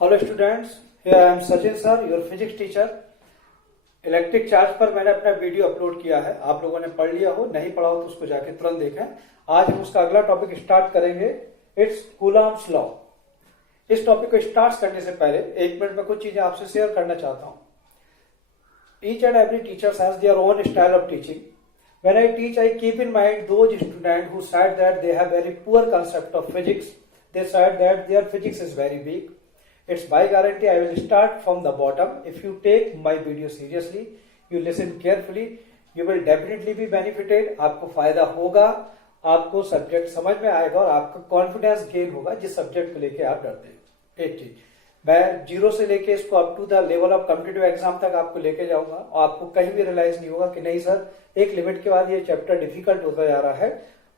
Hello students, here I am Sachin sir, your physics teacher. Electric charge पर मैंने अपना video upload किया है, आप लोगों ने पढ़ लिया हो, नहीं पढ़ा हो तो उसको जाके तुरंत देखें। आज हम उसका अगला टॉपिक स्टार्ट करेंगे, इट्स कूलम्ब्स लॉ। इस टॉपिक को स्टार्ट करने से पहले 1 मिनट में कुछ चीजें आपसे शेयर करना चाहता हूं। Each and every teacher has their own style of teaching. When I teach, I keep in mind those students who said that they have very poor concept of physics. They said that their physics is very weak. It's my guarantee I will start from the bottom. If you take my video seriously, you listen carefully, you will definitely be benefited. आपको फायदा होगा, आपको subject समझ में आएगा और आपका confidence gain होगा जिस सब्जेक्ट को लेके आप डरते हैं। एक चीज, मैं 0 से लेके इसको up to the level of competitive exam तक आपको लेके जाऊंगा और आपको कहीं भी रियलाइज नहीं होगा कि नहीं सर, एक लिमिट के बाद ये चैप्टर डिफिकल्ट होता जा रहा है।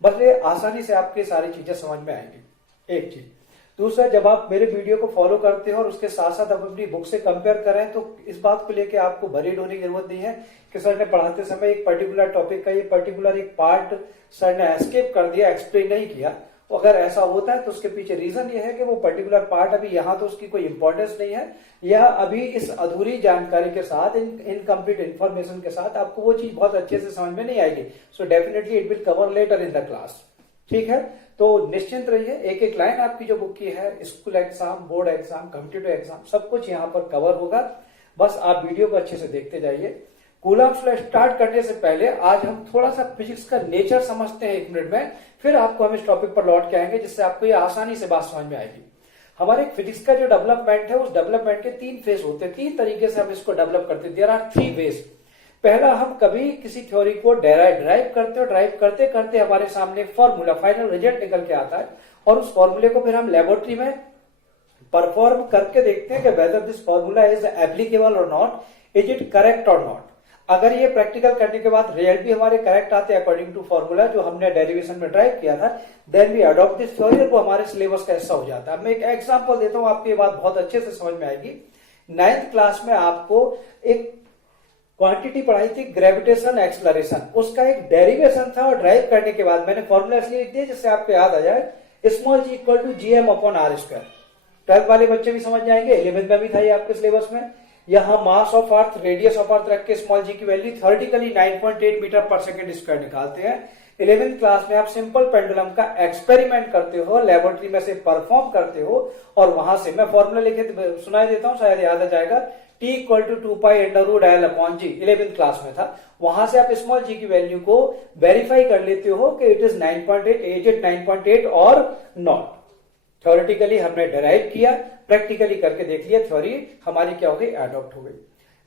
बस ये आसानी से आपकी सारी चीजें समझ में आएंगी। एक चीज। दूसरा, जब आप मेरे वीडियो को फॉलो करते हो और उसके साथ साथ आप अपनी बुक से कंपेयर करें तो इस बात को लेके आपको वरीड होने की जरूरत नहीं है कि सर ने पढ़ाते समय एक पर्टिकुलर टॉपिक का ये पर्टिकुलर एक पार्ट सर ने एस्केप कर दिया, एक्सप्लेन नहीं किया। अगर ऐसा होता है तो उसके पीछे रीजन ये है कि वो पर्टिकुलर पार्ट अभी यहाँ तो उसकी कोई इंपॉर्टेंस नहीं है, या अभी इस अधूरी जानकारी के साथ, इनकम्प्लीट इंफॉर्मेशन के साथ आपको वो चीज बहुत अच्छे से समझ में नहीं आएगी। So definitely it will cover later in the class. ठीक है, तो निश्चिंत रहिए, एक एक लाइन आपकी जो बुक की है, school exam, board exam, competitive exam, सब कुछ यहाँ पर कवर होगा। बस आप वीडियो को अच्छे से देखते जाइए। कूलम्ब्स लॉ स्टार्ट करने से पहले आज हम थोड़ा सा फिजिक्स का नेचर समझते हैं 1 मिनट में, फिर आपको हम इस टॉपिक पर लौट के आएंगे जिससे आपको ये आसानी से बात समझ में आएगी। हमारे फिजिक्स का जो डेवलपमेंट है, उस डेवलपमेंट के 3 फेज होते हैं, 3 तरीके से हम इसको डेवलप करते हैं। There are 3 ways. पहला, हम कभी किसी थ्योरी को ड्राइव करते हो, ड्राइव करते करते हमारे सामने फॉर्मूला, फाइनल रिजल्ट निकल के आता है और उस फॉर्मूले को फिर हम लेबोरेटरी में परफॉर्म करके देखते हैं कि whether this formula is applicable और नॉट, इज इट करेक्ट और नॉट। अगर ये प्रैक्टिकल करने के बाद रिजल्ट भी हमारे करेक्ट आते हैं अकॉर्डिंग टू फॉर्मूला जो हमने डेरिवेशन में ड्राइव किया था, then we adopt this theory और वो हमारे सिलेबस का हिस्सा हो जाता है। मैं एक एग्जांपल देता हूं, आपको ये बात बहुत अच्छे से समझ में आएगी। 9th क्लास में आपको एक क्वांटिटी पढ़ाई थी, ग्रेविटेशन एक्सलरेशन, उसका एक डेरिवेशन था और ड्राइव करने के बाद मैंने फॉर्मूला इसलिए लिख दिया जिससे आपको याद आ जाए, small ji equal to gm/r²। 12th वाले बच्चे भी समझ जाएंगे, 11th में भी था ये आपके सिलेबस में। यहां mass of earth, radius of earth रख के स्मॉल जी की वैल्यू थ्योरेटिकली 9.8 मीटर पर सेकेंड स्क्वायर निकालते हैं। 11th क्लास में आप सिंपल पेंडुलम का एक्सपेरिमेंट करते हो, लेबोरेटरी में से परफॉर्म करते हो और वहां से मैं फॉर्मूला लिखे सुनाई देता हूं, शायद याद आ जाएगा। t equal to 2π√L/g 11th class में था। वहां से आप स्मॉल जी की वैल्यू को वेरीफाई कर लेते हो कि इट इज 9.8, इज इट 9.8 और नॉट। थ्योरेटिकली हमने डिराइव किया, प्रैक्टिकली करके देख लिया, थ्योरी हमारी क्या हो गई, एडॉप्ट हो गई।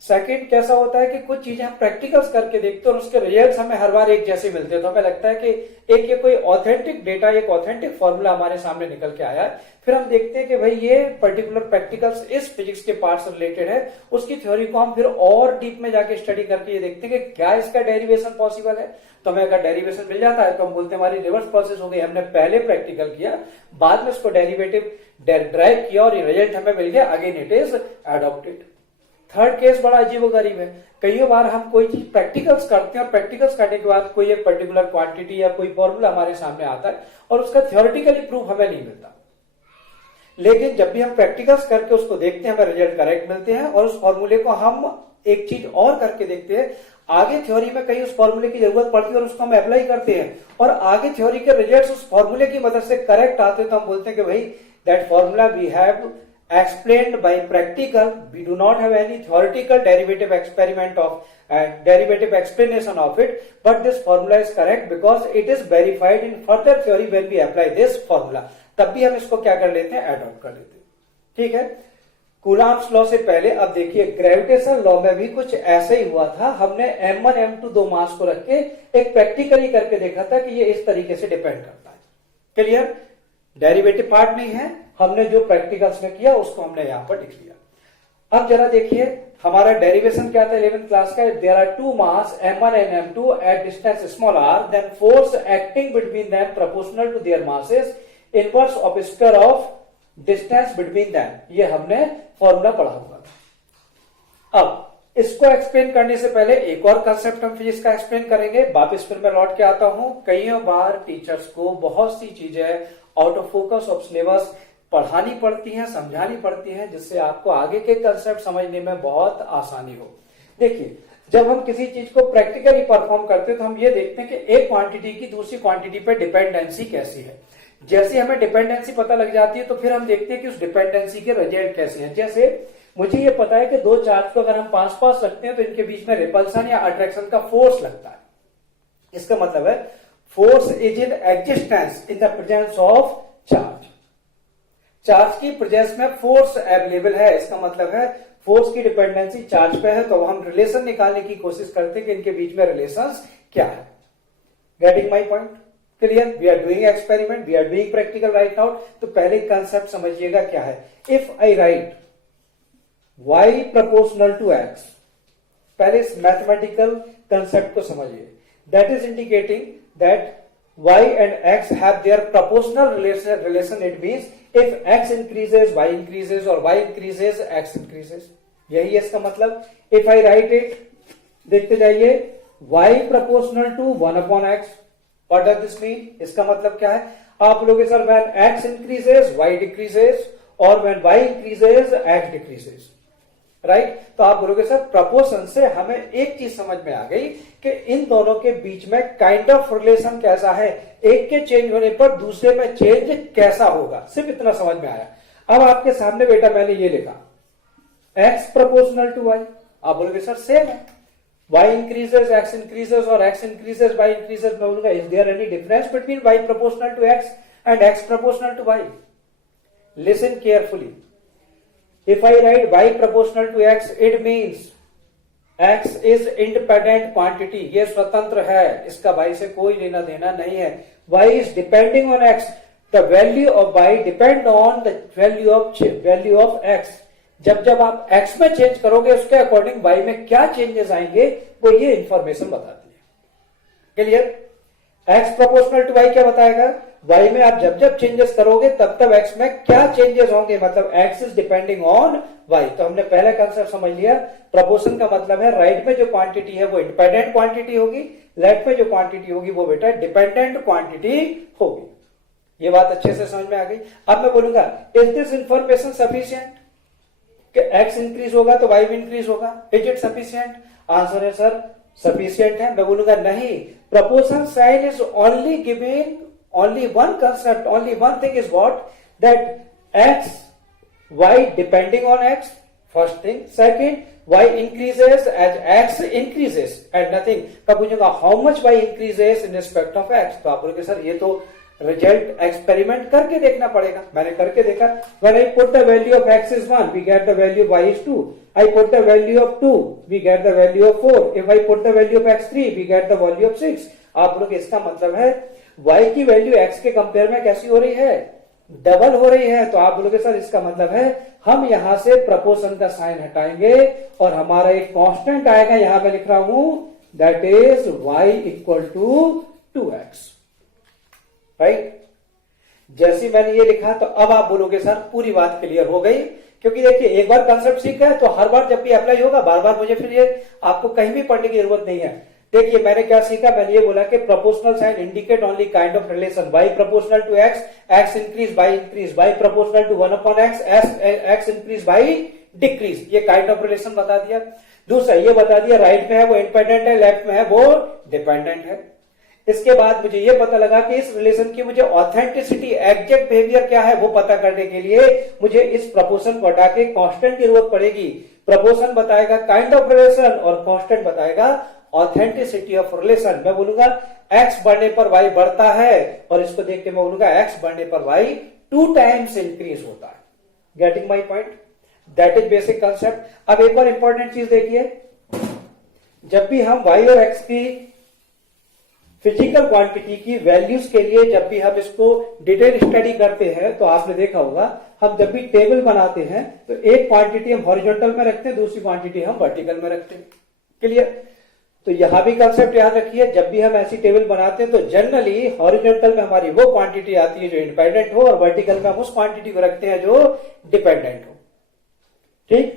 सेकंड, कैसा होता है कि कुछ चीजें हम प्रैक्टिकल्स करके देखते हैं और उसके रिजल्ट्स हमें हर बार एक जैसे मिलते हैं, तो हमें लगता है कि एक ये कोई ऑथेंटिक डेटा, एक ऑथेंटिक फॉर्मूला हमारे सामने निकल के आया है। फिर हम देखते हैं कि भाई ये पर्टिकुलर प्रैक्टिकल्स इस फिजिक्स के पार्ट से रिलेटेड है, उसकी थ्योरी को हम फिर और डीप में जाके स्टडी करके ये देखते हैं कि क्या इसका डेरिवेशन पॉसिबल है। तो हमें अगर डेरिवेशन मिल जाता है तो हम बोलते हैं हमारी रिवर्स प्रोसेस हो गई, हमने पहले प्रैक्टिकल किया, बाद में इसको डेरिवेटिव ड्राइव किया और ये रिजल्ट हमें मिल गया, again it is adopted. Third case बड़ा अजीबोगरीब है। कई बार हम कोई चीज प्रैक्टिकल्स करते हैं और प्रैक्टिकल्स करने के बाद कोई एक पर्टिकुलर क्वांटिटी या कोई फॉर्मूला हमारे सामने आता है और उसका थ्योरेटिकली प्रूफ हमें नहीं मिलता, लेकिन जब भी हम प्रैक्टिकल्स करके उसको देखते हैं हमें रिजल्ट करेक्ट मिलते हैं और उस फॉर्मूले को हम एक चीज और करके देखते हैं, आगे थ्योरी में कहीं उस फॉर्मूले की जरूरत पड़ती है और उसको हम अप्लाई करते हैं और आगे थ्योरी के रिजल्ट्स उस फॉर्मूले की मदद से करेक्ट आते हैं, तो हम बोलते हैं कि भाई that formula we have explained by practical, we do not have any theoretical derivative experiment of derivative explanation of it, but this formula is correct because it is verified in further theory when we apply this formula। तब भी हम इसको क्या कर लेते हैं, adopt कर लेते हैं। ठीक है, कूलम्ब्स लॉ से पहले अब देखिए ग्रेविटेशन लॉ में भी कुछ ऐसे ही हुआ था। हमने m1 m2 दो मास को रख के एक प्रैक्टिकली करके देखा था कि ये इस तरीके से डिपेंड करता है। क्लियर, डेरिवेटिव पार्ट नहीं है, हमने जो प्रैक्टिकल्स में किया उसको हमने यहां पर लिख लिया। अब जरा देखिए हमारा डेरिवेशन क्या था 11th क्लास का, there are 2 mass m1 and m2 at distance small r, then force acting between them proportional to their masses, inverse of square of distance between them. ये हमने फॉर्मूला पढ़ा हुआ था। अब इसको एक्सप्लेन करने से पहले एक और कंसेप्ट हम फिजिक्स का एक्सप्लेन करेंगे, वापस फिर मैं लौट के आता हूं। कई बार टीचर्स को बहुत सी चीजें out of focus of syllabus पढ़ानी पड़ती हैं, समझानी पड़ती हैं, जिससे आपको आगे के कंसेप्ट समझने में बहुत आसानी हो। देखिए, जब हम किसी चीज को प्रैक्टिकली परफॉर्म करते हैं तो हम ये देखते हैं कि एक क्वांटिटी की दूसरी क्वांटिटी पे डिपेंडेंसी कैसी है। जैसे हमें डिपेंडेंसी पता लग जाती है तो फिर हम देखते हैं कि उस डिपेंडेंसी के रिजल्ट कैसे हैं। जैसे मुझे ये पता है कि दो चार्ज को अगर हम पास पास रखते हैं तो इनके बीच में रिपल्सन या अट्रैक्शन का फोर्स लगता है। इसका मतलब है force is in existence in the presence of charge. Charge की प्रेजेंस में फोर्स अवेलेबल है, इसका मतलब है फोर्स की डिपेंडेंसी चार्ज पे है। तो हम रिलेशन निकालने की कोशिश करते हैं कि इनके बीच में रिलेशंस क्या है। Getting my point? Clear? We are doing experiment, we are doing practical right now. तो पहले कंसेप्ट समझिएगा क्या है। If I write y proportional to x, पहले इस मैथमेटिकल कंसेप्ट को समझिए। That is indicating that y and x have their proportional relation. It means if x increases y increases or y increases x increases. यही है इसका मतलब। if I write it, देखते जाइए, y proportional to 1 upon x. what does this mean? इसका मतलब क्या है? आप बोलोगे sir when x increases y decreases or when y increases x decreases. Right? तो आप बोलोगे सर प्रपोर्शन से हमें एक चीज समझ में आ गई कि इन दोनों के बीच में काइंड ऑफ रिलेशन कैसा है, एक के चेंज होने पर दूसरे में चेंज कैसा होगा, सिर्फ इतना समझ में आया। अब आपके सामने बेटा मैंने ये लिखा x प्रोपोर्शनल टू y, आप बोलोगे सर सेम है, y इंक्रीजेस x इंक्रीजेस और x इंक्रीजेस y इंक्रीजेस। मैं बोलूंगा is there any difference between y proportional to x and x proportional to y? Listen carefully. If I write y proportional to x, it means x is independent quantity. ये स्वतंत्र है, इसका y से कोई लेना देना नहीं है। y is depending on x. The value of y depend on the value of x. जब आप x में चेंज करोगे उसके अकॉर्डिंग y में क्या चेंजेस आएंगे वो ये इंफॉर्मेशन बताती है। Clear? x proportional to y क्या बताएगा? y में आप जब चेंजेस करोगे तब x में क्या चेंजेस होंगे, मतलब x is depending on y। तो हमने पहला कंसेप्ट समझ लिया। प्रोपोर्शन का मतलब है राइट में जो क्वांटिटी है वो इंडिपेंडेंट क्वांटिटी होगी, लेफ्ट में जो क्वांटिटी होगी वो बेटा डिपेंडेंट क्वांटिटी होगी। ये बात अच्छे से समझ में आ गई। अब मैं बोलूंगा इज दिस इंफॉर्मेशन सफिशिएंट कि x इंक्रीज होगा तो y भी इंक्रीज होगा? Is it sufficient? आंसर है सर सफिशिएंट है। मैं बोलूंगा नहीं, proportion sign is only giving only one concept, only one thing is what? That x, y depending on x, first thing. Second, y increases as x increases and nothing. कब पूछूंगा how much y increases in respect of x? तो आप बोलोगे sir ये तो result experiment करके देखना पड़ेगा। मैंने करके देखा। When I put the value of x is 1, we get the value of y is 2. I put the value of 2, we get the value of 4. If I put the value of x 3, we get the value of 6. आप बोलोगे इसका मतलब है y की value x के compare में कैसी हो रही है? डबल हो रही है। तो आप बोलोगे सर इसका मतलब है हम यहां से प्रोपोर्शन का साइन हटाएंगे और हमारा एक कांस्टेंट आएगा, यहां मैं लिख रहा हूं that is y equal to 2x। राइट? जैसे मैंने ये लिखा तो अब आप बोलोगे सर पूरी बात क्लियर हो गई, क्योंकि देखिए एक बार कंसेप्ट सीख गए तो हर बार जब भी अप्लाई होगा बार बार मुझे फिर ये आपको कहीं भी पढ़ने की जरूरत नहीं है। देखिए मैंने क्या सीखा, मैंने ये बोला कि proportional sign indicate only kind of relation. y proportional to x, x increase y increase, y proportional to 1 upon x, x increase y decrease. ये काइंड ऑफ रिलेशन बता दिया। दूसरा ये बता दिया राइट में है वो इंडिपेंडेंट है, लेफ्ट में है वो डिपेंडेंट है। इसके बाद मुझे ये पता लगा कि इस रिलेशन की मुझे ऑथेंटिसिटी, एग्जैक्ट बिहेवियर क्या है वो पता करने के लिए मुझे इस प्रोपोर्शन को हटा के कांस्टेंट की जरूरत पड़ेगी। प्रोपोर्शन बताएगा काइंड ऑफ रिलेशन और कांस्टेंट बताएगा ऑथेंटिसिटी ऑफ रिलेशन। मैं बोलूंगा x बढ़ने पर y बढ़ता है और इसको देख के मैं बोलूंगा x बढ़ने पर y 2 टाइम्स इंक्रीज होता है। Getting my point? That is basic concept. अब एक और इंपॉर्टेंट चीज देखिए, जब भी हम y और x की फिजिकल क्वांटिटी की वैल्यूज के लिए जब भी हम इसको डिटेल स्टडी करते हैं तो आपने देखा होगा हम जब भी टेबल बनाते हैं तो एक क्वांटिटी हम हॉरिजॉन्टल में रखते हैं, दूसरी क्वांटिटी हम वर्टिकल में रखते हैं। क्लियर? तो यहां भी कंसेप्ट याद रखिए, जब भी हम ऐसी टेबल बनाते हैं तो जनरली हॉरिजॉन्टल में हमारी वो क्वांटिटी आती है जो इंडिपेंडेंट हो और वर्टिकल में हम उस क्वांटिटी को रखते हैं जो डिपेंडेंट हो। ठीक?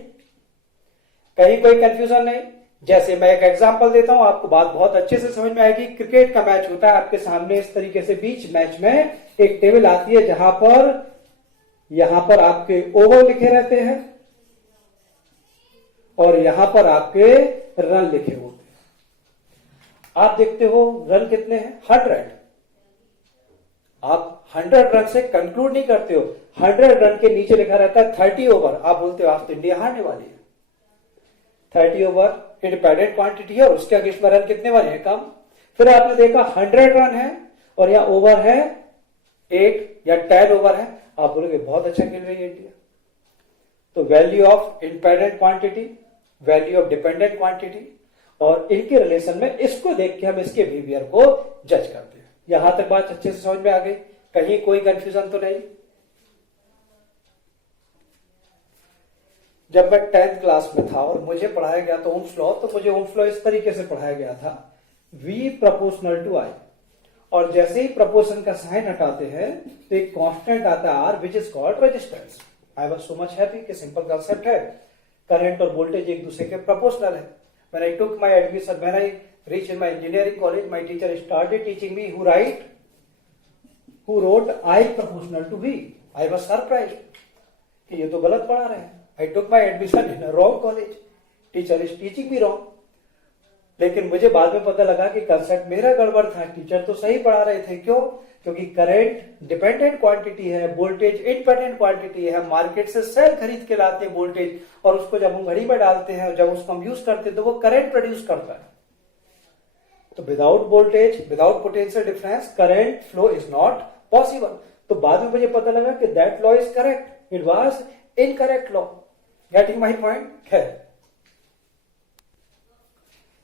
कहीं कोई कंफ्यूजन नहीं? जैसे मैं एक एग्जांपल देता हूं, आपको बात बहुत अच्छे से समझ में आएगी। क्रिकेट का मैच होता है आपके सामने, इस तरीके से बीच मैच में एक टेबल आती है जहां पर यहां पर आपके ओवर लिखे रहते हैं और यहां पर आपके रन लिखे होते हैं। आप देखते हो रन कितने हैं? 100। आप 100 रन से कंक्लूड नहीं करते हो, 100 रन के नीचे लिखा रहता है 30 ओवर। आप बोलते हो आज तो इंडिया हारने वाली है। 30 ओवर इंडिपेंडेंट क्वांटिटी है और उसके अगेंस्ट में रन कितने वाले हैं? कम। फिर आपने देखा 100 रन है और यहां ओवर है 8 या 10 ओवर है। आप बोलोगे बहुत अच्छा खेल रही है इंडिया। तो value of independent quantity, value of dependent quantity और इनके रिलेशन में इसको देख के हम इसके बिहेवियर को जज करते हैं। यहां तक बात अच्छे से समझ में आ गई? कहीं कोई कंफ्यूजन तो नहीं? जब मैं 10th क्लास में था और मुझे पढ़ाया गया तो ओम्स लॉ, तो मुझे ओम्स लॉ इस तरीके से पढ़ाया गया था, V प्रोपोर्शनल टू I। और जैसे ही प्रोपोर्शन का साइन हटाते हैं तो एक कांस्टेंट आता है R, which is called resistance. I was so much happy कि सिंपल कंसेप्ट है, करंट और वोल्टेज एक दूसरे के प्रोपोर्शनल है। When I took my admission, when I reached in my engineering college, my teacher started teaching me who wrote I proportional to V. I was surprised कि ये तो गलत पढ़ा रहे हैं। I took my admission in a wrong college. Teacher is teaching me wrong. लेकिन मुझे बाद में पता लगा कि कंसेप्ट मेरा गड़बड़ था, टीचर तो सही पढ़ा रहे थे। क्यों? क्योंकि करंट डिपेंडेंट क्वांटिटी है, वोल्टेज इंडिपेंडेंट क्वांटिटी है। मार्केट से सेल खरीद के लाते हैं वोल्टेज और उसको जब हम घड़ी में डालते हैं, जब उसको हम यूज करते हैं तो वो करंट प्रोड्यूस करता है। तो without voltage, without potential difference current flow is not possible. तो बाद में मुझे पता लगा कि that law is correct, it was incorrect law. Getting my point? है।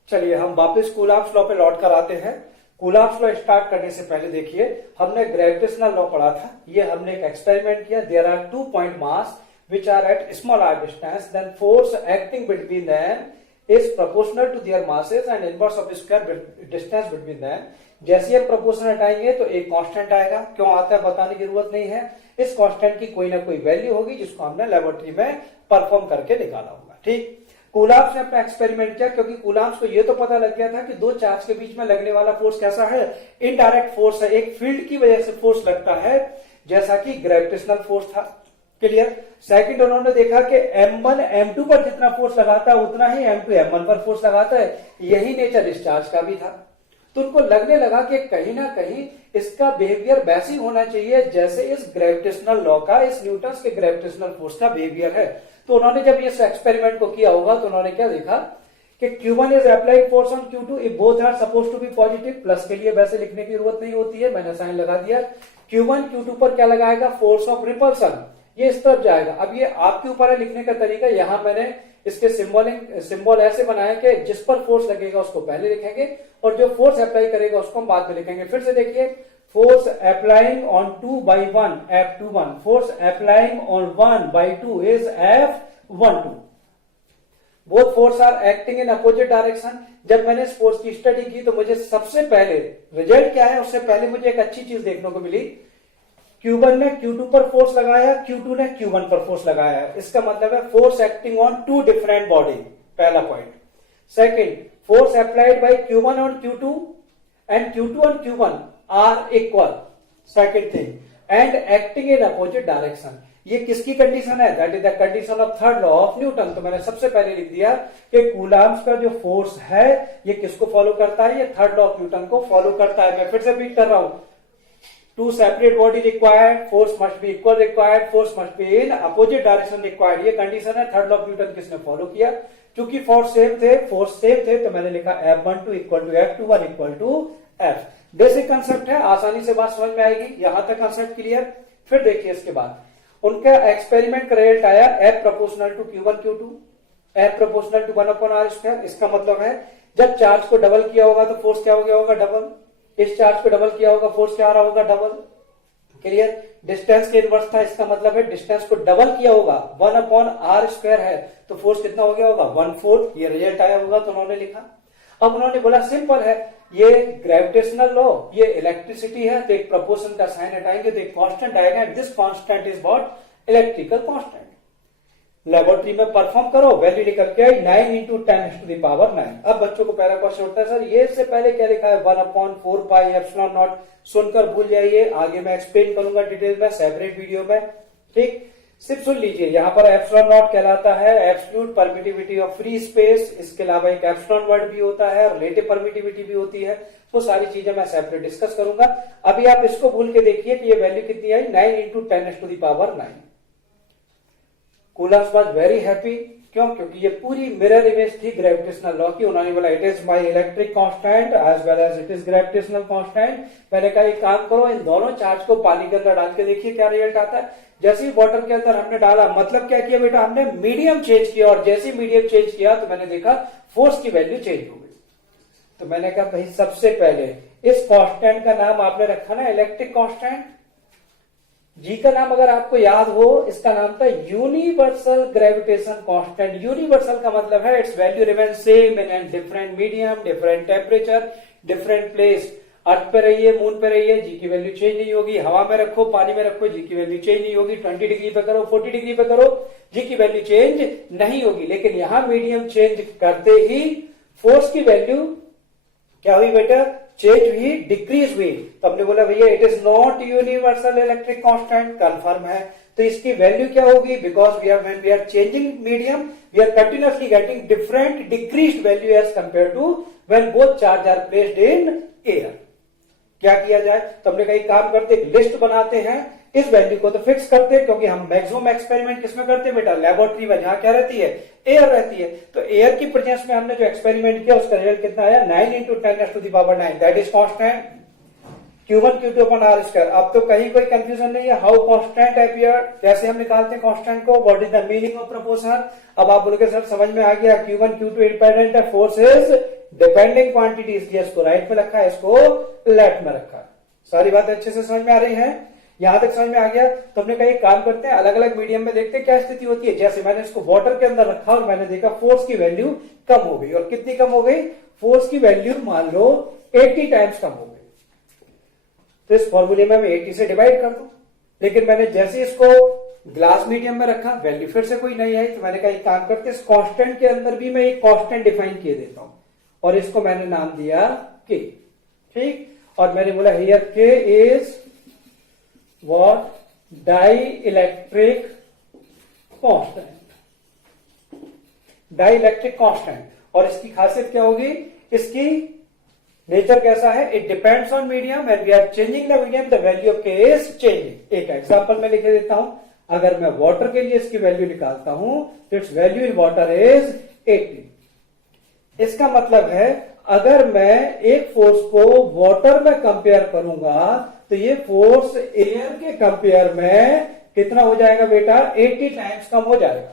चलिए हम वापस कूलॉम्स लॉ पे लौट कर आते हैं। कूलॉम्स लॉ स्टार्ट करने से पहले देखिए, हमने ग्रेविटेशनल लॉ पढ़ा था। ये हमने एक एक्सपेरिमेंट किया। There are 2 point mass which are at small r distance, then force acting between them is proportional to their masses and inverse of square distance between them। जैसे हम प्रोपोर्शन हटाएंगे तो एक कांस्टेंट आएगा। क्यों आता है बताने की जरूरत नहीं है। इस कांस्टेंट की कोई ना कोई वैल्यू होगी जिसको हमने लेबोरेटरी में परफॉर्म करके निकाला होगा। ठीक। कूलॉम्स ने अपना एक्सपेरिमेंट किया क्योंकि कूलॉम्स को यह तो पता लग गया था कि दो चार्ज के बीच में लगने वाला फोर्स कैसा है, इनडायरेक्ट फोर्स है। एक फील्ड की वजह से फोर्स लगता है जैसा कि ग्रेविटेशनल फोर्स था। क्लियर। सेकंड उन्होंने देखा कि M1 M2 पर जितना फोर्स लगाता है उतना ही M2 M1 पर फोर्स लगाता है। यही नेचर इस चार्ज का भी था। तो उनको लगने लगा कि कहीं ना कहीं इसका बिहेवियर वैसे ही होना चाहिए जैसे इस ग्रेविटेशनल लॉ का, इस न्यूटन के ग्रेविटेशनल फोर्स का बिहेवियर है। तो उन्होंने जब इस एक्सपेरिमेंट को किया होगा तो उन्होंने क्या देखा कि Q1 is applied force on Q2 if both are suppose to be positive. Plus के लिए वैसे लिखने की जरूरत नहीं होती है, मैंने साइन लगा दिया। Q1 Q2 पर क्या लगाएगा? Force of repulsion. ये इस तरफ जाएगा। अब ये आपके ऊपर है लिखने का तरीका। यहां मैंने इसके सिंबल ऐसे बनाया कि जिस पर फोर्स लगेगा उसको पहले लिखेंगे और जो फोर्स अप्लाई करेगा उसको हम बाद में लिखेंगे। फिर से देखिए, force applying on 2/1 F21, force applying on 1/2 is F12। Both force are acting in opposite direction. जब मैंने इस फोर्स की स्टडी की तो मुझे सबसे पहले रिजल्ट क्या है उससे पहले मुझे एक अच्छी चीज देखने को मिली। Q1 ने Q2 पर फोर्स लगाया, Q2 ने Q1 पर फोर्स लगाया। इसका मतलब है force acting on two different body. पहला point. Second, force applied by Q1 on Q2 and Q2 on Q1 are equal. Second thing, and acting in opposite direction. ये किसकी कंडीशन है? That is the condition of third law of Newton. तो मैंने सबसे पहले लिख दिया कि कूलॉम्स का जो फोर्स है ये किसको फॉलो करता है? ये थर्ड लॉ ऑफ न्यूटन को फॉलो करता है। मैं फिर से रिपीट कर रहा हूं, two separate body required, force must be equal required, force must be in opposite direction required. ये कंडीशन है। थर्ड लॉ ऑफ न्यूटन किसने फॉलो किया? क्योंकि फोर्स सेम थे तो मैंने लिखा F12 equal to F21 equal to F। Basic concept है, आसानी से बात समझ में आएगी। यहां तक कंसेप्ट क्लियर। फिर देखिए इसके बाद उनका एक्सपेरिमेंट का रिजल्ट आया F proportional to Q1 Q2, F proportional to 1/r²। इसका मतलब है जब चार्ज को डबल किया होगा तो फोर्स क्या हो गया होगा? डबल। इस चार्ज को डबल किया होगा, फोर्स क्या आ रहा होगा? डबल। क्लियर। डिस्टेंस के इनवर्स था, इसका मतलब है डिस्टेंस को डबल किया होगा, 1/r² है तो फोर्स कितना हो गया होगा? 1/4। ये रिजल्ट आया होगा तो उन्होंने लिखा। अब उन्होंने बोला सिंपल है, ये ग्रेविटेशनल लॉ, ये इलेक्ट्रिसिटी है तो एक प्रोपोर्शन का साइन हटाएंगे तो एक कांस्टेंट आएगा। This constant is what? Electrical constant. Laboratory में परफॉर्म करो, वैल्यू निकल के आई 9 × 10⁹ अब बच्चों को पहला क्वेश्चन उठता है, सर ये इससे पहले क्या लिखा है? 1/4πε0। सुनकर भूल जाइए, आगे मैं एक्सप्लेन करूंगा डिटेल में सेपरेट वीडियो में। ठीक, सिर्फ सुन लीजिए, यहाँ पर एप्सिलॉन नॉट कहलाता है absolute permittivity of free space. इसके अलावा एक एप्सिलॉन वर्ड भी होता है, रिलेटिव परमिटिविटी भी होती है। वो सारी चीजें मैं सेपरेट डिस्कस करूंगा। अभी आप इसको भूल के देखिए कि ये वैल्यू कितनी आई, 9 into 10⁻⁹ Coulombs was very happy. क्यों? क्योंकि ये पूरी मिरर इमेज थी ग्रेविटेशनल लॉ की। उन्होंने बोला it is my electric constant as well as it is gravitational constant. मैंने कहा एक काम करो, इन दोनों चार्ज को पानी के अंदर डाल के देखिए क्या रिजल्ट आता है। जैसे ही वाटर के अंदर हमने डाला, मतलब क्या किया बेटा, हमने मीडियम चेंज किया, और जैसे ही मीडियम चेंज किया तो मैंने देखा फोर्स की वैल्यू चेंज हो गई। तो मैंने कहा भाई सबसे पहले इस कांस्टेंट का नाम आपने रखा ना इलेक्ट्रिक कांस्टेंट। जी का नाम अगर आपको याद हो, इसका नाम था यूनिवर्सल ग्रेविटेशन कांस्टेंट। यूनिवर्सल का मतलब है its value remain same in different medium, different temperature, different place. Earth पे रहिए, मून पे रहिए, जी की वैल्यू चेंज नहीं होगी। हवा में रखो, पानी में रखो, जी की वैल्यू चेंज नहीं होगी। 20 डिग्री पे करो, 40 डिग्री पे करो, जी की वैल्यू चेंज नहीं होगी। लेकिन यहां मीडियम चेंज करते ही फोर्स की वैल्यू क्या हुई बेटा, चेंज हुई, डिक्रीज हुई। तो हमने बोला भैया it is not universal electric constant, confirm है। तो इसकी वैल्यू क्या होगी, because when we are changing medium we are continuously getting different decreased value as compare to when both charge are placed in air. क्या किया जाए, तो हमने कहीं काम करते, लिस्ट बनाते हैं, इस वैल्यू को तो फिक्स करते हैं, क्योंकि हम मैक्सिमम एक्सपेरिमेंट किसमें करते हैं बेटा, लेबोरेटरी में, जहां क्या रहती है, एयर रहती है। तो एयर की प्रेजेंस में हमने जो एक्सपेरिमेंट किया उसका रिजल्ट कितना आया, 9 into 10⁻⁹ that is constant Q1 Q2 upon R square. अब तो कहीं कोई कंफ्यूजन नहीं है, हाउ कांस्टेंट अपीयर, कैसे हम निकालते हैं कांस्टेंट को, what is the meaning of proportion. अब आप बोलोगे सर समझ में आ गया, Q1 Q2 इंडिपेंडेंट है, फोर्स इज डिपेंडिंग क्वांटिटी, इसलिए इसको राइट में रखा है, इसको लेफ्ट में रखा है। सारी बातें अच्छे से समझ में आ रही हैं, यहां तक समझ में आ गया। तो हमने कहीं काम करते हैं, अलग अलग मीडियम में देखते हैं क्या स्थिति होती है। जैसे मैंने इसको वाटर के अंदर रखा और मैंने देखा फोर्स की वैल्यू कम हो गई, और कितनी कम हो गई, फोर्स की वैल्यू मान लो 80 टाइम्स कम हो गई। तो इस फॉर्मूले में मैं 80 से डिवाइड कर दूं। लेकिन मैंने जैसे इसको ग्लास मीडियम में रखा, वैल्यू फिर से कोई नहीं आई। तो मैंने कहा एक काम करते, इस कांस्टेंट के अंदर भी मैं एक कांस्टेंट डिफाइन किए देता हूं, और इसको मैंने नाम दिया के। ठीक, और मैंने बोला here K is what, dielectric constant, dielectric constant. और इसकी खासियत क्या होगी, इसकी नेचर कैसा है, it depends on medium and we are changing the medium, the value of K is changing. एक एग्जांपल में लिख देता हूं, अगर मैं वाटर के लिए इसकी वैल्यू निकालता हूं तो it's value in water is 80। इसका मतलब है अगर मैं एक फोर्स को वाटर में कंपेयर करूंगा तो ये फोर्स एयर के कंपेयर में कितना हो जाएगा बेटा, 80 टाइम्स कम हो जाएगा।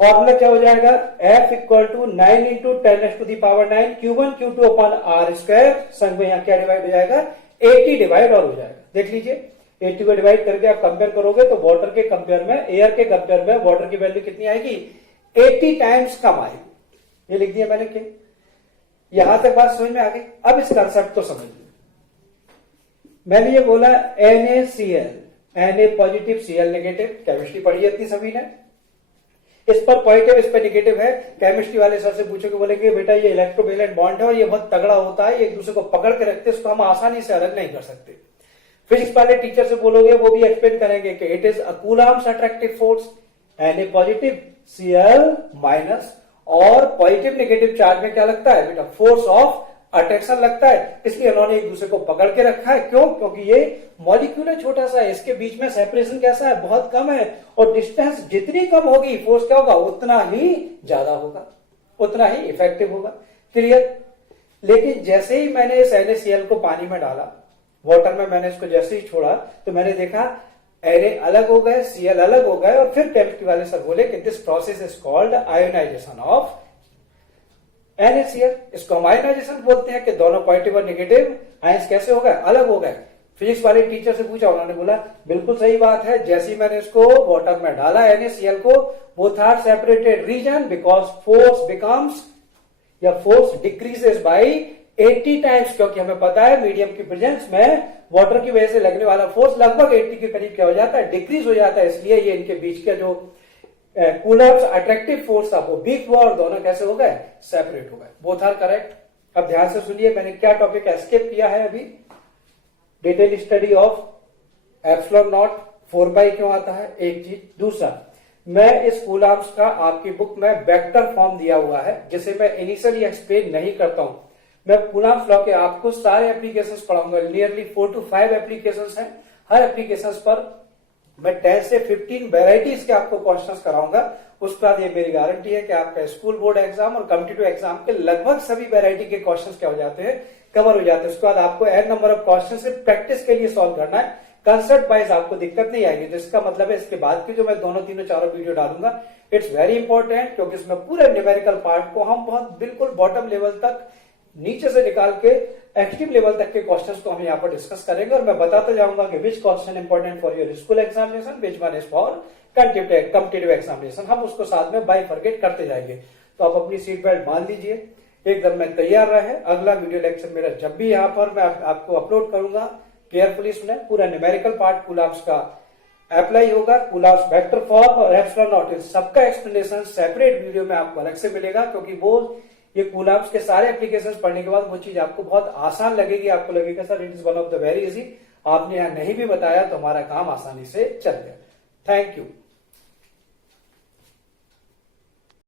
फॉर्मूला क्या हो जाएगा, F equal to 9 into 10⁻⁹ Q1 Q2 upon R square. संग में यहां क्या डिवाइड हो जाएगा, 80 डिवाइड और हो जाएगा। देख लीजिए 80 को डिवाइड करके आप कंपेयर करोगे तो वाटर के कंपेयर में, एयर के कंपेयर में वाटर की वैल्यू कितनी आएगी, 80 टाइम्स कम आएगी। ये लिख दिया मैंने के। यहां तक बात समझ में आ गई। अब इस कंसेप्ट को समझ लो। मैंने ये बोला NaCl, Na positive Cl negative, chemistry पढ़ी है इतनी सभी ने। इस पर पॉजिटिव, इस पर नेगेटिव है। केमिस्ट्री वाले सर से पूछोगे, बोलेंगे बेटा ये इलेक्ट्रोवेलेंट बॉन्ड है और ये बहुत तगड़ा होता है, एक दूसरे को पकड़ के रखते हैं, इसको हम आसानी से अलग नहीं कर सकते। फिजिक्स वाले टीचर से बोलोगे, वो भी एक्सप्लेन करेंगे कि it is a Coulomb's attractive force, Na positive Cl minus, और पॉजिटिव नेगेटिव चार्ज में क्या लगता है बेटा, फोर्स ऑफ अट्रैक्शन लगता है। इसलिए उन्होंने एक दूसरे को पकड़ के रखा है। क्यों, क्योंकि ये मॉलिक्यूल है छोटा सा, इसके बीच में सेपरेशन कैसा है, बहुत कम है, और डिस्टेंस जितनी कम होगी फोर्स क्या होगा, उतना ही ज्यादा होगा, उतना ही इफेक्टिव होगा। क्लियर। लेकिन जैसे ही मैंने इस NaCl को पानी में डाला, वाटर में मैंने इसको जैसे ही छोड़ा, तो मैंने देखा Na अलग हो गए, Cl अलग हो गए, और फिर केमिस्ट्री वाले सर बोले कि this process is called ionisation of NaCl। इसको हम आयोनाइजेशन बोलते हैं कि दोनों पॉजिटिव और नेगेटिव आयंस कैसे हो गए, अलग हो गए। फिजिक्स वाले टीचर से पूछा, उन्होंने बोला बिल्कुल सही बात है, जैसे ही मैंने इसको वाटर में डाला NaCl को, both are separated reason because force becomes, या फोर्स डिक्रीजेस बाय 80 टाइम्स, क्योंकि हमें पता है मीडियम की प्रेजेंस में वाटर की वजह से लगने वाला फोर्स लगभग 80 के करीब क्या हो जाता है, डिक्रीज हो जाता है। इसलिए ये इनके बीच का जो कूलम्ब्स अट्रैक्टिव फोर्स था वो वीक हुआ, और दोनों कैसे हो गए, सेपरेट हो गए। Both are correct. अब ध्यान से सुनिए, मैंने क्या टॉपिक एस्केप किया है अभी, detail study of epsilon not, 4 पाई क्यों आता है, एक चीज। दूसरा, मैं इस कूलम्ब्स का आपकी बुक में वेक्टर फॉर्म दिया हुआ है जिसे मैं इनिशियली एक्सप्लेन नहीं करता हूं। मैं कूलम्ब्स लॉ के आपको सारे एप्लीकेशंस पढ़ाऊंगा, नियरली 4 to 5 एप्लीकेशंस हैं। हर एप्लीकेशंस पर मैं 10 से 15 वेराइटीज के आपको क्वेश्चंस कराऊंगा। उसके बाद ये मेरी गारंटी है कि आपका स्कूल बोर्ड एग्जाम और कॉम्पिटिटिव एग्जाम के लगभग सभी वेराइटी के क्वेश्चंस क्या हो जाते हैं, कवर हो जाते हैं। उसके बाद आपको एन नंबर ऑफ क्वेश्चन से प्रैक्टिस के लिए सॉल्व करना है, कंसेप्ट वाइज आपको दिक्कत नहीं आएगी। जिसका मतलब है इसके बाद की जो मैं दोनों तीनों चारों वीडियो डालूंगा, इट्स वेरी इंपॉर्टेंट, क्योंकि इसमें पूरे न्यूमेरिकल पार्ट को हम बहुत बिल्कुल बॉटम लेवल तक, नीचे से निकाल के एक्सट्रीम लेवल तक के क्वेश्चंस को हम यहाँ पर डिस्कस करेंगे। और मैं बताते जाऊंगा कि which question important for your school examination, which one is for competitive examination. हम उसको साथ में बाइफरकेट करते जाएंगे। तो आप अपनी सीट बेल्ट बांध लीजिए, एकदम मैं तैयार रहे। अगला वीडियो लेक्चर मेरा जब भी यहाँ पर मैं आपको अपलोड करूंगा, केयरफुली सुने, पूरा न्यूमेरिकल पार्ट कूलम्ब्स का अप्लाई होगा। कूलम्ब्स वेक्टर फॉर्म और एप्सिलॉन नॉट, इन सबका एक्सप्लेनेशन सेपरेट वीडियो में आपको अलग से मिलेगा, क्योंकि वो ये कूलम्ब्स के सारे एप्लीकेशंस पढ़ने के बाद वो चीज आपको बहुत आसान लगेगी। आपको लगेगा sir it is one of the very easy, आपने यहाँ नहीं भी बताया तो हमारा काम आसानी से चल गया। Thank you.